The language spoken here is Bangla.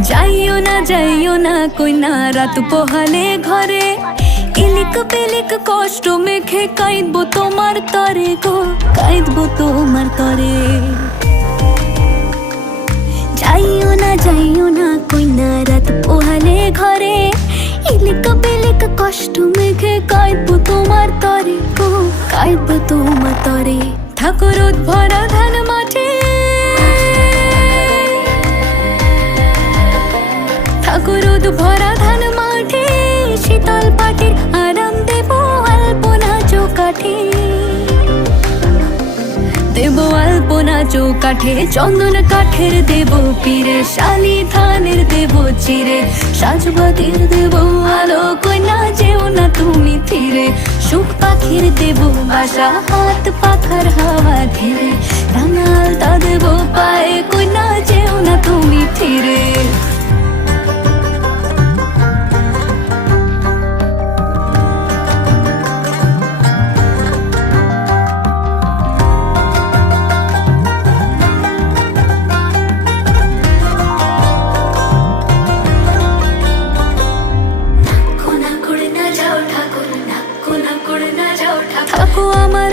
যাইও না কইনা রাত পোহালে ঘরে, ইলিক পিলিক কষ্ট মেখে কাঁদবো তোমার তরে গো, কাঁদবো তোমার তরে। যাইও না কইনা রাত পোহালে ঘরে, ইলিক পিলিক কষ্ট মেখে কাঁদবো তোমার তরে গো, কাঁদবো তোমার তরে। ঠাকুর ভরা ধান মাঠে, ঠাকুর ভরা ধান মাঠে, শীতল পাটির আরাম দেব আলপনা চৌকাঠে, দেব আলপনা চৌকাঠে। চন্দন কাঠের দেব পীরে, শালি ধানের দেব চিরে, সাজবাতির দেব আলো কইনা যেও না তুমি ফিরে। সুখ পাখির দেব বাসা, হাত পাখার হাওয়া ঘিরে, রাঙা আলতা দেব পায়ে কইনা যেও না তুমি ফিরে। থাকো আমার